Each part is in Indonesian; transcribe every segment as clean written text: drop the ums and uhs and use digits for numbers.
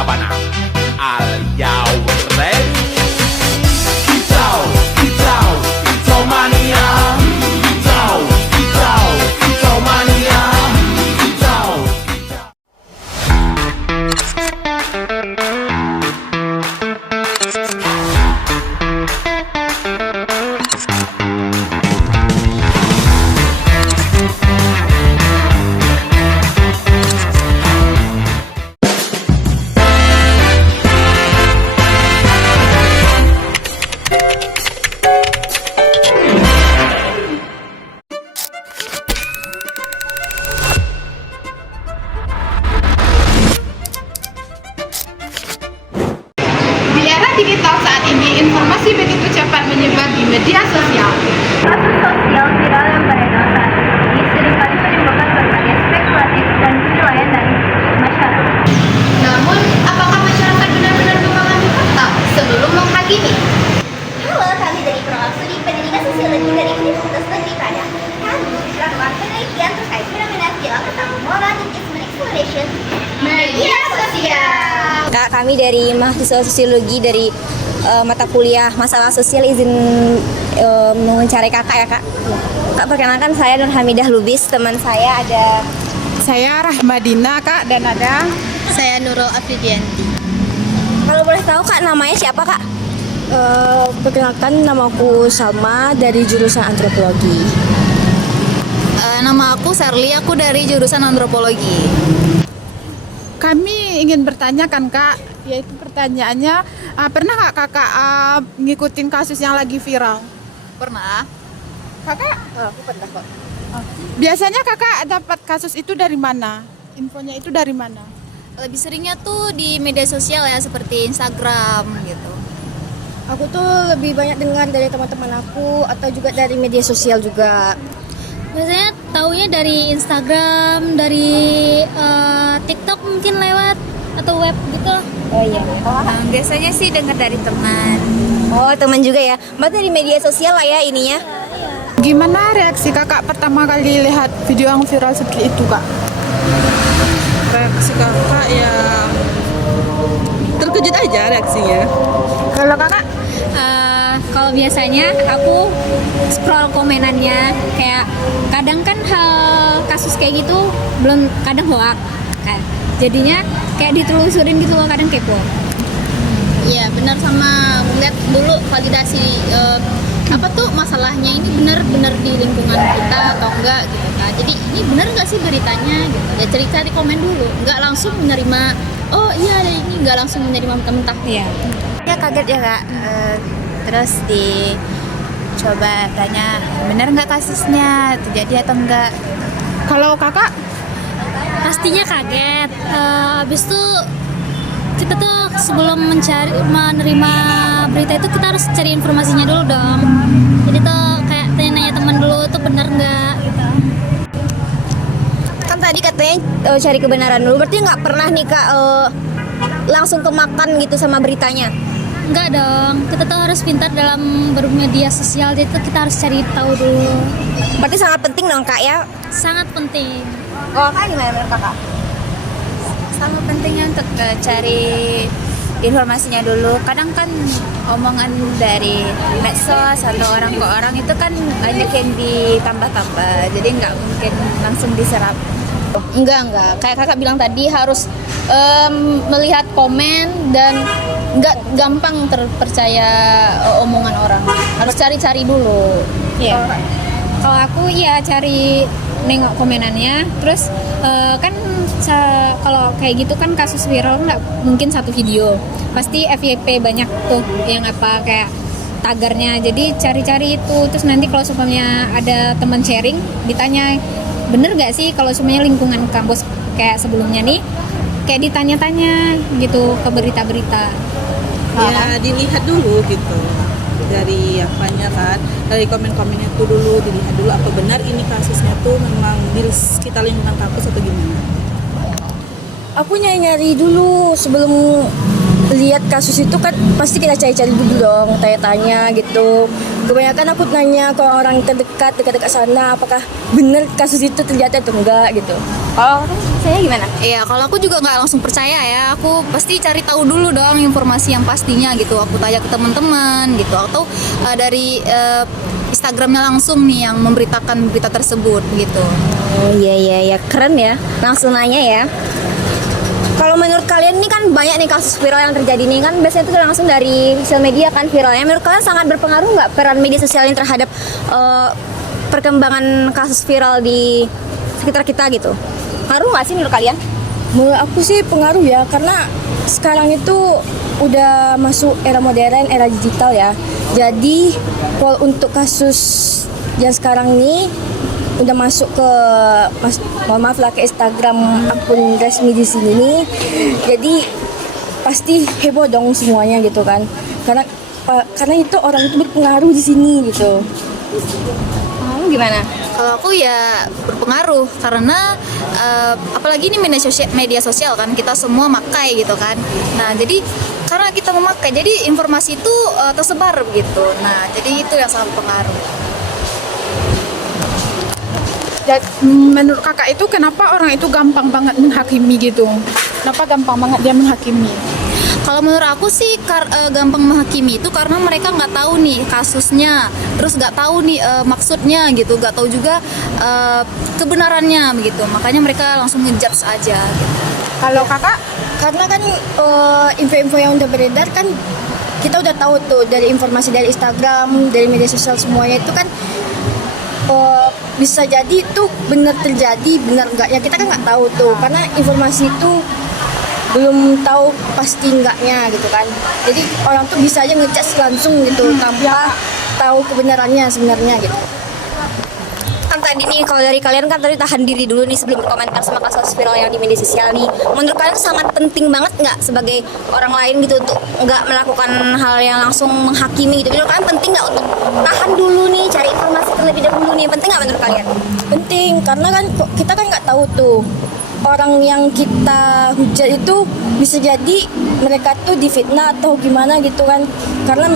Sabana. Are you ready? Kicau, kicau, kicau mania. Kicau, kicau, kicau mania. Kicau, kicau. Di era digital saat ini, informasi begitu cepat menyebar di media sosial. Kasus sosial viral yang beredar saat ini seringkali menimbulkan berbagai spekulatif dan penilaian dari masyarakat. Namun, apakah masyarakat benar-benar memahami fakta sebelum menghakimi? Halo, kami dari Program Studi Pendidikan Sosiologi dari Universitas Negeri Padang. Kami melakukan penelitian terkait fenomena viral tentang moral dan exploitation media sosial. Kak, kami dari mahasiswa sosiologi dari mata kuliah masalah sosial izin mewawancarai kakak ya kak. Kak, perkenalkan saya Nur Hamidah Lubis, teman saya ada Saya Rahmadina, Kak, dan ada Saya Nurul Afridianti. kalau boleh tahu kak namanya siapa kak? Perkenalkan, namaku Salma dari jurusan antropologi. Nama aku Sarli, aku dari jurusan antropologi. Kami ingin bertanyakan, Kak, yaitu pertanyaannya, pernah nggak Kakak ngikutin kasus yang lagi viral? Pernah? Kakak, Aku pernah kok. biasanya Kakak dapat kasus itu dari mana? Infonya itu dari mana? Lebih seringnya tuh di media sosial ya, seperti Instagram gitu. Aku tuh lebih banyak dengar dari teman-teman aku atau juga dari media sosial juga. Biasanya taunya dari Instagram, dari TikTok mungkin lewat atau web gitu. Oh iya. Biasanya sih dengar dari teman. Oh, teman juga ya. Berarti dari media sosial lah ya ininya. Gimana reaksi Kakak pertama kali lihat video yang viral seperti itu, Kak? Reaksi kakak ya terkejut aja reaksinya. Kalau Kakak, Kalau biasanya aku scroll komenannya, kayak kadang kan hal kasus kayak gitu belum kadang hoak kan. Jadinya kayak ditelusurin gitu loh, kadang kepo. Iya benar, sama ngeliat dulu validasi apa tuh masalahnya ini benar-benar di lingkungan kita atau enggak gitu kan. Jadi ini benar nggak sih beritanya gitu. Ya cerita di komen dulu, nggak langsung menerima. Oh iya ada ini, nggak langsung menerima mentah-mentah. Iya. Ya kaget ya kak. Terus dicoba tanya benar nggak kasusnya terjadi atau enggak. kalau Kakak, Pastinya kaget. Habis itu kita tuh sebelum menerima berita itu kita harus cari informasinya dulu dong. Jadi tuh kayak tanya teman dulu tuh benar nggak gitu. Kan tadi katanya cari kebenaran dulu. Berarti nggak pernah nih kak langsung kemakan gitu sama beritanya. Enggak dong, kita tuh harus pintar dalam bermedia sosial, jadi tuh kita harus cari tahu dulu. Berarti sangat penting dong kak ya. Sangat penting. Kalau kak gimana menurut kakak? Sangat pentingnya untuk cari informasinya dulu. Kadang kan omongan dari medsos atau orang ke orang itu kan banyak yang ditambah-tambah, jadi nggak mungkin langsung diserap. Enggak. Kayak kakak bilang tadi harus melihat komen dan nggak gampang terpercaya omongan orang. Harus cari-cari dulu. Iya. Kalau aku ya cari nengok komenannya, terus kan kalau kayak gitu kan kasus viral nggak mungkin satu video, pasti FYP banyak tuh yang apa kayak tagarnya. Jadi cari-cari itu, terus nanti kalau supaya ada teman sharing ditanya bener nggak sih, kalau semuanya lingkungan kampus kayak sebelumnya nih kayak ditanya-tanya gitu ke berita-berita. Ya dilihat dulu gitu dari apanya kan, dari komen-komennya tuh dulu dilihat dulu apa benar ini kasusnya tuh memang di sekitar lingkungan kampus atau gimana. Aku nyari dulu sebelum lihat kasus itu kan pasti kita cari-cari dulu dong, tanya-tanya gitu. Kebanyakan aku nanya ke orang terdekat, dekat-dekat sana, apakah benar kasus itu terjadi atau enggak gitu. Kalau saya gimana? Iya, kalau aku juga nggak langsung percaya ya. Aku pasti cari tahu dulu dong informasi yang pastinya gitu. Aku tanya ke teman-teman gitu, atau dari Instagramnya langsung nih yang memberitakan berita tersebut gitu. Oh iya, keren ya. Langsung nanya ya. Kalau menurut kalian ini kan banyak nih kasus viral yang terjadi nih kan biasanya itu langsung dari sosial media kan viralnya. Menurut kalian sangat berpengaruh nggak peran media sosial ini terhadap perkembangan kasus viral di sekitar kita gitu? Pengaruh nggak sih menurut kalian? Menurut aku sih pengaruh ya, karena sekarang itu udah masuk era modern, era digital ya. Jadi kalau untuk kasus yang sekarang ini udah masuk ke mohon maaf lah ke Instagram akun resmi di sini nih. Jadi pasti heboh dong semuanya gitu kan. Karena itu orang itu berpengaruh di sini gitu. Kamu gimana? Kalau aku ya berpengaruh karena apalagi ini media sosial kan kita semua makai gitu kan. Nah jadi karena kita memakai jadi informasi itu tersebar begitu. Nah jadi itu yang sangat berpengaruh. Dan menurut kakak itu kenapa orang itu gampang banget menghakimi gitu? Kenapa gampang banget dia menghakimi? Kalau menurut aku sih gampang menghakimi itu karena mereka nggak tahu nih kasusnya, terus nggak tahu nih maksudnya gitu, nggak tahu juga kebenarannya begitu. Makanya mereka langsung ngejudge aja. Gitu. Kalau kakak, Karena kan info-info yang udah beredar kan kita udah tahu tuh dari informasi dari Instagram, dari media sosial semuanya itu kan bisa jadi itu benar terjadi, benar enggak ya kita kan nggak tahu tuh karena informasi itu belum tahu pasti enggaknya gitu kan. Jadi orang tuh bisa aja ngecas langsung gitu tanpa tahu kebenarannya sebenarnya gitu. Kan tadi nih kalau dari kalian kan tadi tahan diri dulu nih sebelum berkomentar sama kasus viral yang di media sosial nih. Menurut kalian sangat penting banget nggak sebagai orang lain gitu untuk nggak melakukan hal yang langsung menghakimi gitu. Menurut kalian penting nggak untuk tahan dulu nih, cari informasi terlebih dahulu nih? Penting nggak menurut kalian? Penting karena kan kita kan nggak tahu tuh orang yang kita hujat itu bisa jadi mereka tuh difitnah atau gimana gitu kan. Karena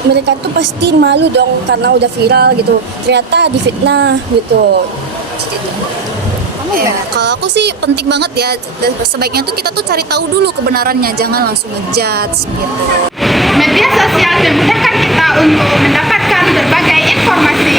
mereka tuh pasti malu dong karena udah viral gitu. Ternyata difitnah gitu. Ya, kalau aku sih penting banget ya. Sebaiknya tuh kita tuh cari tahu dulu kebenarannya, jangan langsung ngejudge gitu. media sosial memudahkan kita untuk mendapatkan berbagai informasi.